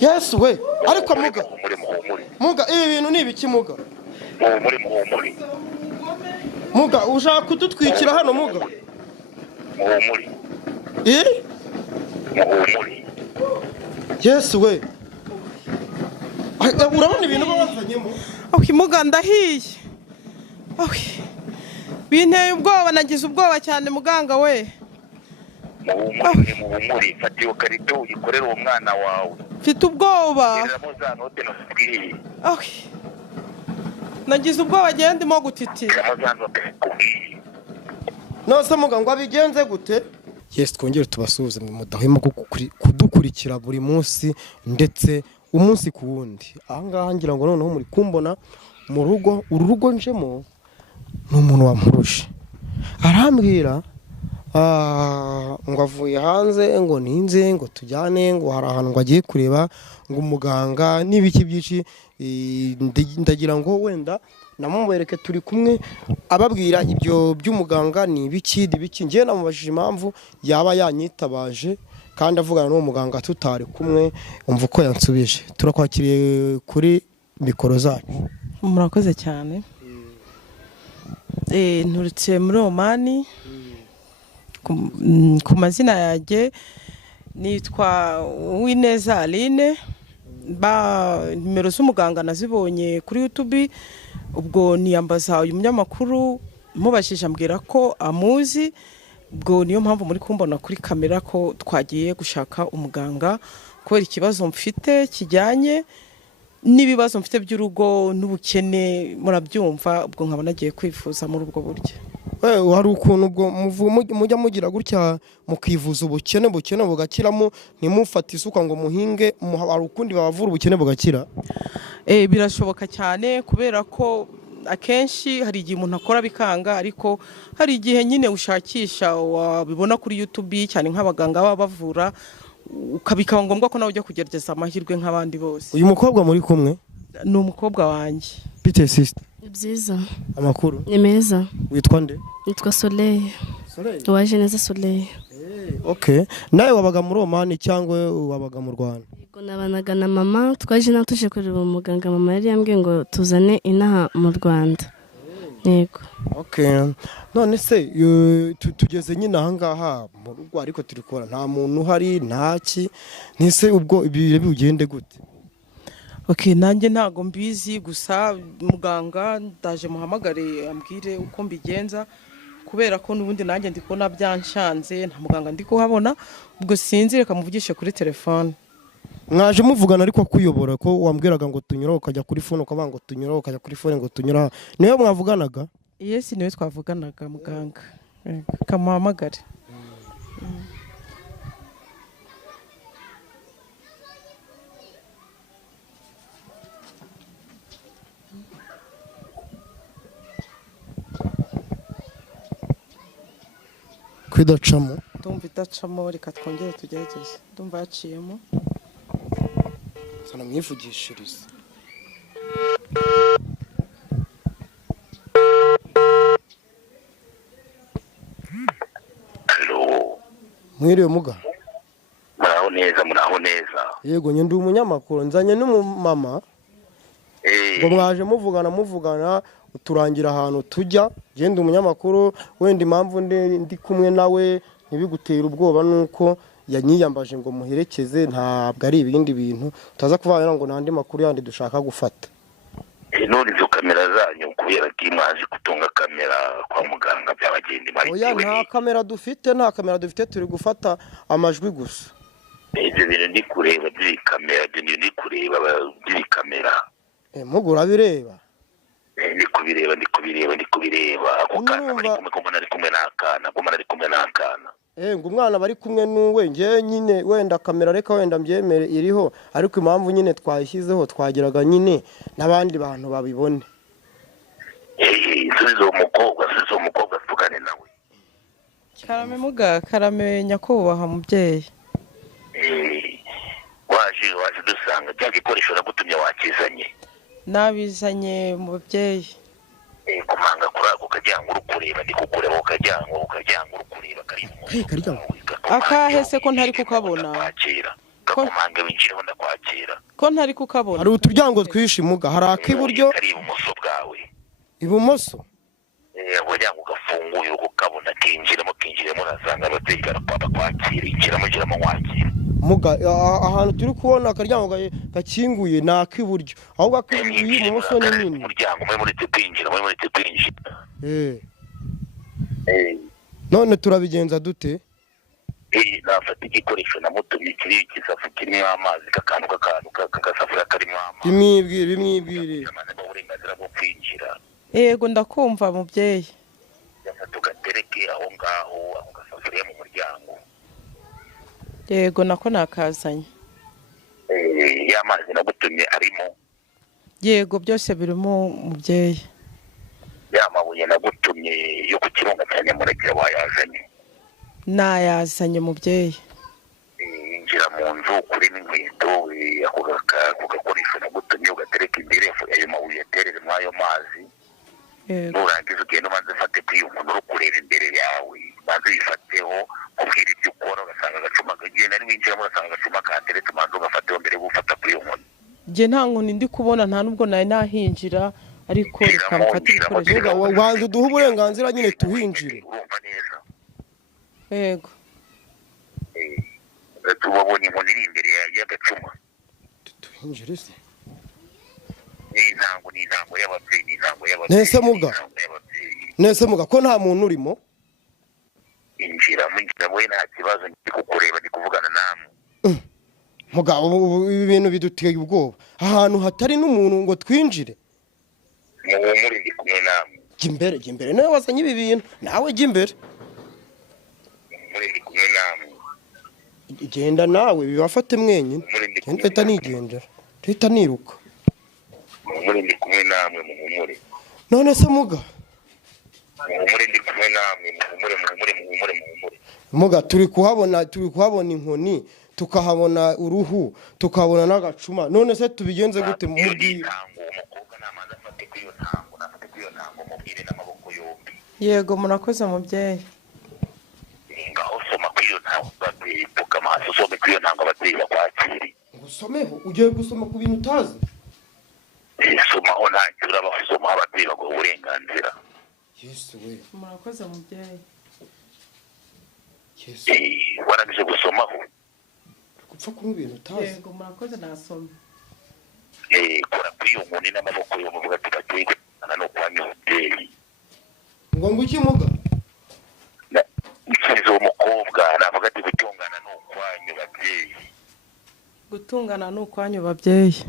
Yes we ariko muga ibi bintu ni ibiki muga muga ushaka kudutwikira hano muga Yes we urabona ibintu babazanyemo muga ndahiye binteye ubwoba nagize ubwoba cyane muganga we muhumuri fata iyo karito ikorera uwo mwana wawe mfite ubwoba nagize ubwoba agenda ndimo gutitira nose muga ngo abigenze gute Yes twongere tubasuhuze mudahwema kudukurikira buri munsi ndetse umunsi ku wundi ahangaha ngira ngo noneho muri kumbona mu rugo urugo njemo n'umuntu wampurushe arambwira ngo avuye hanze ngo ninze ngo tujyane ngo hari ahantu ngo agiye kureba ngo umuganga n'ibiki byinshi ndagira ngo wenda namubereke turi kumwe ababwira ibyo by'umuganga ni ibiki ngiye namubajije impamvu yaba yanyitabaje kandi avugana n'uwo muganga tutari kumwe umva uko yansubije turakwakiriye kuri mikoro zacu murakoze cyane nturutse muri Omani ku mazina yanjye nitwa Uwineza Aline nimero z'umuganga nazibonye kuri YouTube ubwo niyambaza uyu munyamakuru mubashije ambwira ko amuzi ubwo niyo mpamvu muri kumbona kuri kamera ko twagiye gushaka umuganga kubera ikibazo mfite kijyanye n'ibibazo mfite by'urugo n'ubukene murabyumva ubwo nkaba nagiye kwifuza muri ubwo buryo hari ukuntu ubwo mujya mugira gutya mukivuza ubukene bugakiramo ntimufate isuka ngo muhinge hari ukundi babavura ubukene bugakira birashoboka cyane kubera ko akenshi hari igihe umuntu akora bikanga ariko hari igihe nyine ushakisha wabibona kuri YouTube cyane nk'abaganga baba bavura ukabikaba ngombwa ko nawe ujya kugerageza amahirwe nk'abandi bose uyu mukobwa muri kumwe ni umukobwa wanjye Peter sister byiza amakuru ni meza witwa nde nitwa Soleil waje neza Soleil okay nawe wabaga muri Omani cyangwa wabaga mu Rwanda yego nabanaga na mama twaje natuje kureba umuganga mama yari yambwiye ngo tuzane inaha mu Rwanda yego okay none se tugeze nyine ahangaha mu rugo ariko turi kubona nta muntu uhari ntaki nise ubwo ibire bigende gute Okay nanjye ntago mbizi gusa muganga ndaje muhamagare ambwire uko mbigenza kubera ko nubundi nanjye ndikona byanshanze nta muganga ndiko habona ubwo sinzi reka muvugishe kuri telefone mwaje muvugana ariko kuyobora ko wambwiraga ngo tunyura ukajya kuri phone ukabanga ngo tunyura ukajya kuri phone ngo tunyura niwe mwavuganaga Yes niwe twavuganaga muganga kamuhamagare kwidacamo ndumva idacamo reka twongere tugerageze ndumva yaciyemo sana mwivugishiriza Hello mwiriwe muga muraho neza yego ndi umunyamakuru nzanye n'umumama ngo mwaje muvugana uturangira ahantu tujya genda umunyamakuru wenda impamvu ndi kumwe nawe ntibigutera ubwoba nuko yanyiyambaje ngo muherekeze ntabwo ari ibindi bintu utaza kuvana ngo nandi makuru yandi dushaka gufata none izo kamera zanyu kubera ko imaze gutunga kamera kwa muganga by'abagendi bari oya nta kamera dufite turi gufata amajwi gusa ibyo bintu ndi kureba by'i kamera mugura bireba ndi kubireba ako kana bari kumwe n'akana ngo umwana bari kumwe n'uwe ngewe nyine wenda kamera reka wenda mbyemere iriho ariko impamvu nyine twayishyizeho twagiraga nyine n'abandi bantu babibone sizo umukobwa tugane nawe karame muga karame nyakubahwa mubyeyi waje dusanga cya gikoresho nagutumye wakizanye nabizanye mu babyeyi kumanga kuri ako kajyango urukureba ndi kukureba ukajyango urukureba kari akahe se ko ntari kukabona gakomange winjireho ndakwakira. ko ntari kukabona. hari uturyango twishi muga, hari ak'iburyo Ari ibumoso bwawe. ibumoso. Wagira ngo gafunguye ukabona kinjiremo urasanga ababyeyi barakwakira, injiramo wakira. Muga ahantu turi kubona akaryango gakinguye ni ak'iburyo, ahubwo ak'iburyo ibumoso ni nini. Umuryango muri kwinjira. None turabigenza dute? Nafata igikoresho namutumye kiri igisafu kirimo amazi, kagasafuriya karimo amazi. Bimwibwire. Uburenganzira bwo kwinjira. Yego ndakumva mubyeyi. Tugatereke aho ngaho, ako gasafuriya mu muryango. Yego nako nakazanye. Ya mazi nagutumye arimo. Yego byose birimo mubyeyi. Ya mabuye nagutumye yo ku kirunga cya Nyamuregera wayazanye. Nayazanye mubyeyi. Injira mu nzu kuri n'inkweto, ako gakoresho nagutumye ugatereka imbere, ayo mabuye aterere muri ayo mazi. Nurangiza ugenda ubanza ufate kuri iyo nkoni uri kureba imbere yawe, ubanza uyifateho, kubwira ibyo ukora, ugasanga agacuma kagiye, nari winjiramo ugasanga agacuma kateretse, ubanza ugafateho mbere gufata kuri iyo nkoni. Njye nta nkoni ndi kubona, nta nubwo nari nahinjira, ariko reka mfate ibikoresho. Wanze uduhe uburenganzira nyine tuhinjire. Urumva neza? Yego. Tubabonye inkoni iri imbere y'agacuma. Tuhinjire se? Ni intango y'ababyeyi. Nese muga ko nta muntu urimo? Injira we nta kibazo, ndi kukureba, ndi kuvugana namwe. Muga ibi bintu biduteye ubwoba. Ahantu hatari n'umuntu ngo twinjire. Muhumure ndi kumwe namwe. Jya imbere nawe wazanye ibi bintu, nawe jya imbere. Muhumure ndi kumwe namwe. Genda nawe bibafate mwenyine. Genda nigendera. Leta niruka. Muhumure ndi kumwe namwe, muhumure. None se muga? Muhumure ndi kumwe namwe, muhumure. Muga turi kuhabona inkoni, tukahabona uruhu, tukahabona n'agacuma. None se tubigenze gute mubwiye? Umukobwa namanza afate kuri iyo ntango, mubwire n'amaboko yombi. Yego murakoze mubyeyi. Ngaho soma kuri iyo ntango, pfukama hasi usome kuri iyo ntango, ababyeyi bakwakire. Ngusomeho? Ugiye gusoma ku bintu utazi? Somaho ntacyo urabasoma, ababyeyi baguha uburenganzira. Yesu we. Murakoze mubyeyi. Yesu. Warangije gusomaho? Gupfa kumwe ibintu utazi? Yego murakoze nasoma. Kora kuri iyo nkoni n'amaboko yo muvuga ati bagiye gutana no kwanya umubyeyi. Ngo iki muga? Ikizo umukobwa navuga ati gutungana no kwanyu babyeyi. Gutungana no kwanyu babyeyi.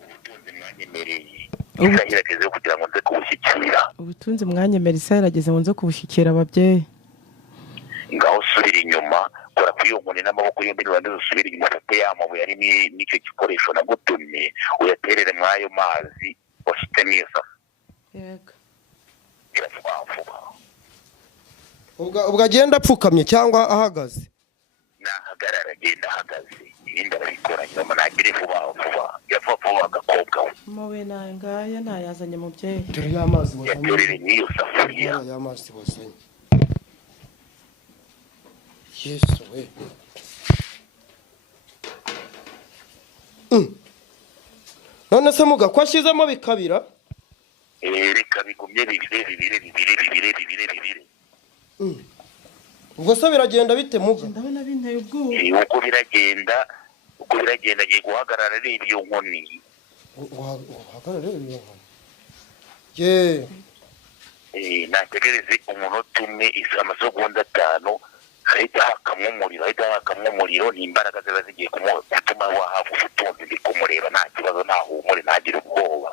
Ubutunzi mwanyemereye. Isahirageze kugira ngo nze kubushyikira. Ubutunzi mwanyemereye, isahirageze ngo nze kubushyikira babyeyi. Ngaho subira inyuma, kora kuri iyo nkoni n'amaboko yombi, niba usubira inyuma ufate ya mabuye ari n'icyo gikoresho nagutumye, uyaterere muri ayo mazi washyitemo iyo safu. Yego. Biraswavuba. Ubwo agenda apfukamye cyangwa ahagaze? Nahagarara, agenda ahagaze. Ibindi arabikora nyuma, ntagire vuba. Vuba agakobwa we. Mawe ngaya ntayazanye mubyeyi. Dore ya mazi wazanye. Yaterere n'iyo safuriya. Ya mazi wazanye. Yesu we. None se muga ko ashyizemo bikabira? Reka bigumye bibire. Ubwo se biragenda bite muga? Ndabona binteye ubwoba. Uko biragenda agiye guhagarara reba iyo nkoni. Uhagarara reba iyo nkoni. Ye. Nategereze umunota umwe, amasegonda 5, ahita hakamwa umuriro, n'imbaraga ziba zigiye gutuma wahava ubutunzi, ndi kumureba nta kibazo, ntahumure, ntagire ubwoba.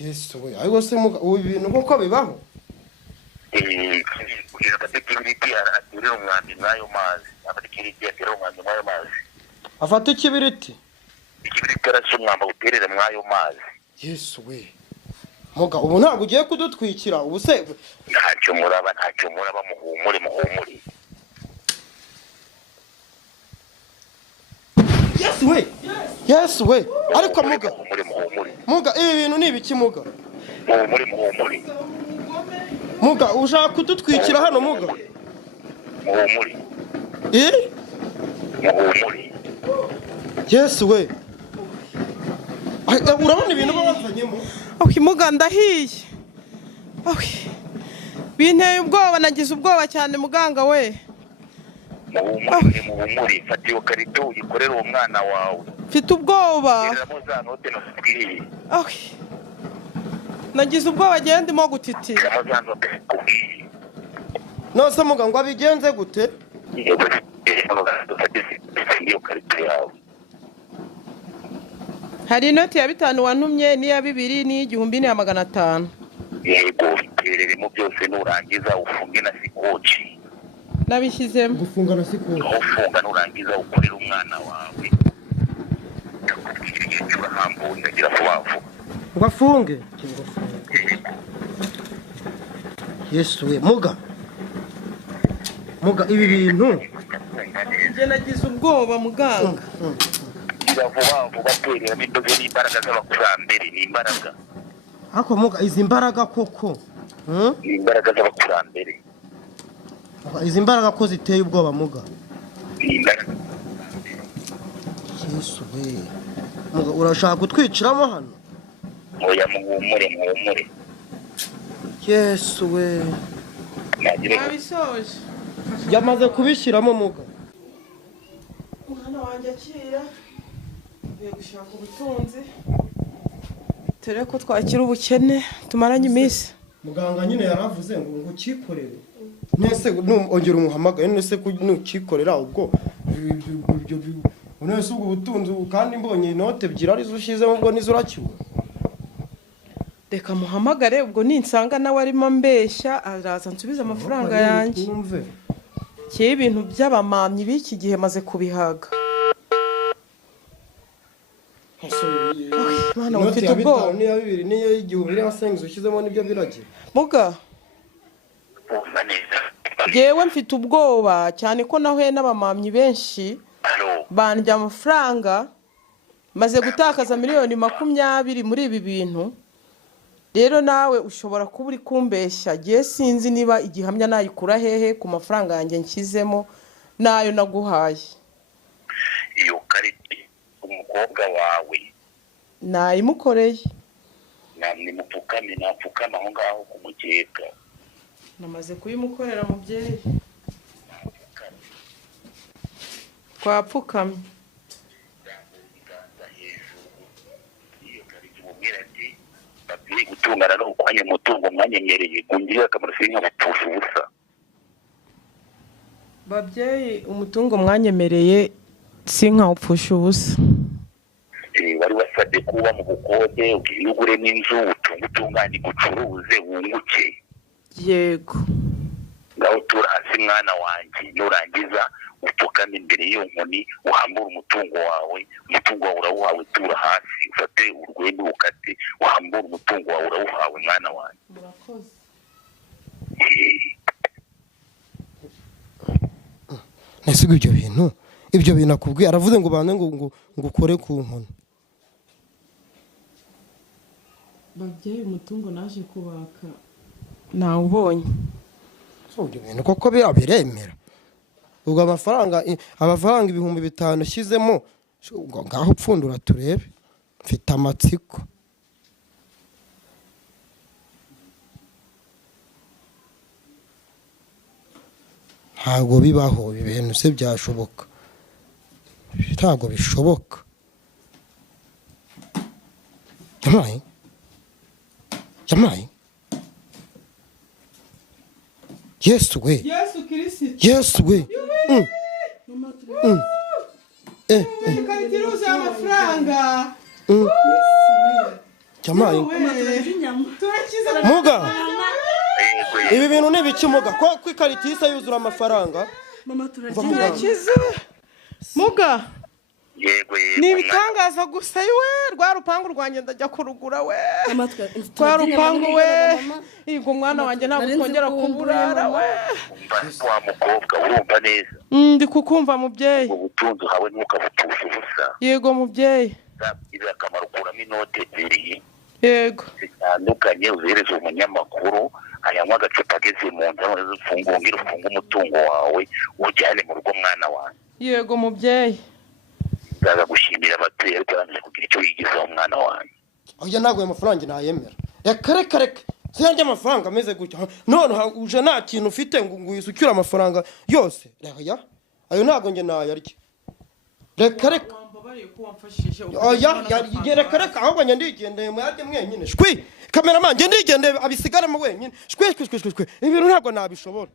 Yesu we. Ariko se muga ubu ibintu koko bibaho? Kugira agatekibiriti aterera umwambi mw'ayo mazi. Abatekibiriti aterera umwambi mw'ayo mazi. Afata ikibiriti? Ikibiriti arasa umwamba uterere mw'ayo mazi. Yesu we. Muga ubu ntabwo ugiye kudutwikira ubu se? Ntacyo muraba, muhumure. Yesu we. Ariko muga. Muhumure. Muga ibi bintu ni ibiki muga? Muhumure. Muga ushaka kudutwikira hano muga? Muhumure. muhumure. Yesu we urabona ibintu babazanyemo Muga ndahiye binteye ubwoba nagize ubwoba cyane muganga we. Muhumure fata iyo karito uyikorere uwo mwana wawe. Mfite ubwoba. Nagize ubwoba agenda ndimo gutitira. Nose muganga abigenze gute? Hari inoti ya 5 wantumye n'iya 2 n'igihumbi n'iya 500. Yego bitereremo byose nurangiza ufunge na sikoci. Nabishyizemo. Gufunga na sikoci. Ufunga nurangiza ukorera umwana wawe. Yakubwiriye cyo hambo ndagira vuba. Wafunge. Yesu we muga ibi bintu nje nagize ubwoba muganga. Vuba baterera n'indobe n'imbaraga z'abakurambere n'imbaraga. Ako muga izi mbaraga koko Imbaraga z'abakurambere. Izi mbaraga ko ziteye ubwoba muga. Yesu we muga urashaka kutwiciramo hano? Oya muhumure. Yesu we Nabisoje. Yamaze kubishyiramo muga. Umwana wanjye akira gushaka ubutunzi tere ko twakira ubukene tumaranye iminsi. Muganga nyine yaravuze ngo ukikorere nese ongera umuhamagaye nese nukikorera ubwo nese ubwo butunzi kandi mbonye inote ebyiri ari zushizemo ubwo nizo uracyura. Reka muhamagare ubwo ninsanga nawe arimo mbeshya araza nsubiza amafaranga yanjye. Kiye ibintu by'abamamyi biki gihe maze kubihaga. Mwana ufite ubwoba. Niya 2 niyo igihumbi niya 5 ushyizemo nibyo biragira. Muga yewe mfite ubwoba cyane ko nahuye n'abamamyi benshi bandya amafaranga maze gutakaza miliyoni 20 muri ibi bintu. Rero nawe ushobora kuba uri kumbeshya giye sinzi niba igihamya nayikura hehe ku mafaranga yanjye nshyizemo nayo naguhaye. Iyo kariti umukobwa wawe nayimukoreye. Namwe napfukama aho ngaho kumukeka. Namaze kuyimukorera mubyeyi. Twapfukamye. Gutungana no kwanya mutungo mwanyemereye ungiriye akamaro sinka bupfusha ubusa. Babyeyi umutungo mwanyemereye sinka upfusha ubusa. Wari wasabye kuba mu bukode ugire n'inzu utunganye gucuruze wunguke. Yego. Ngaho tura hasi mwana wanjye nurangiza upfukame imbere y'iyo nkoni uhambura umutungo wawe urawuhawe tura hasi ufate urwembe ukate uhambura umutungo wawe urawuhawe mwana wanjye. Murakoze. Nese ibyo bintu akubwiye aravuze ngo bande ngo ukore ku nkoni. Babyeyi umutungo naje kubaka nawubonye. Ibyo bintu koko biremera. Ubwo amafaranga 5,000 ushyizemo ngaho upfundura turebe mfite amatsiko. Ntago bibaho ibintu se byashoboka. Ntago bishoboka. Jamayi Yesu we Yesu we Karitiruza amafaranga. Jamayi muga ibi bintu n'ibiki muga ko kwikaritisa yuzura amafaranga. Turakize muga. Yego ni ibitangaza gusa we rwa rupangu rwanjye ndajya kurugura we. Rwa rupangu we yego mwana wanjye ntabwo twongera kuburara we. Wa mukobwa urumva neza. Ndi kukumva mubyeyi. Ubutunzi hawe ntukabupfusha ubusa. Yego mubyeyi. Iza akamaro kuramo inote 2. Yego. Zitandukanye uhereza umunyamakuru ayanywa agacupa ageze mu nda none ufunga umutungo wawe ujyane mu rugo mwana wanjye. Yego mubyeyi. Ndaza gushimira ababyeyi ariko barangije kugira icyo yigizaho umwana wanjye. oya ntabwo ayo mafaranga nayemera reka sinarya amafaranga ameze gutya none uje nta kintu ufite ngo wisukire amafaranga yose ayo ntabwo njye nayarya reka oya reka ahubwo njye ndigendeye muyarye mwenyine shwi kameraman njye ndigendeye abisigaremo wenyine shwi ibintu ntabwo nabishobora.